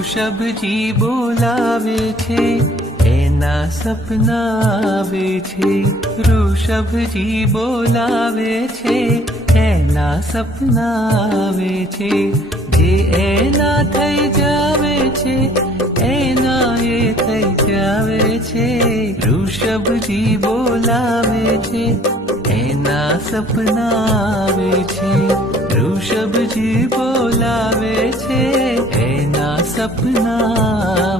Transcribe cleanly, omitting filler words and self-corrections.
ઋષભજી બોલાવે છે, એના સપના આવે છે. ઋષભજી બોલાવે છે, એના સપના આવે છે. જે એના થઈ જાવે છે, એના એ થઈ જાવે છે. ઋષભજી બોલાવે છે, એના સપના આવે છે. ઋષભજી બોલાવે છે, એના સપના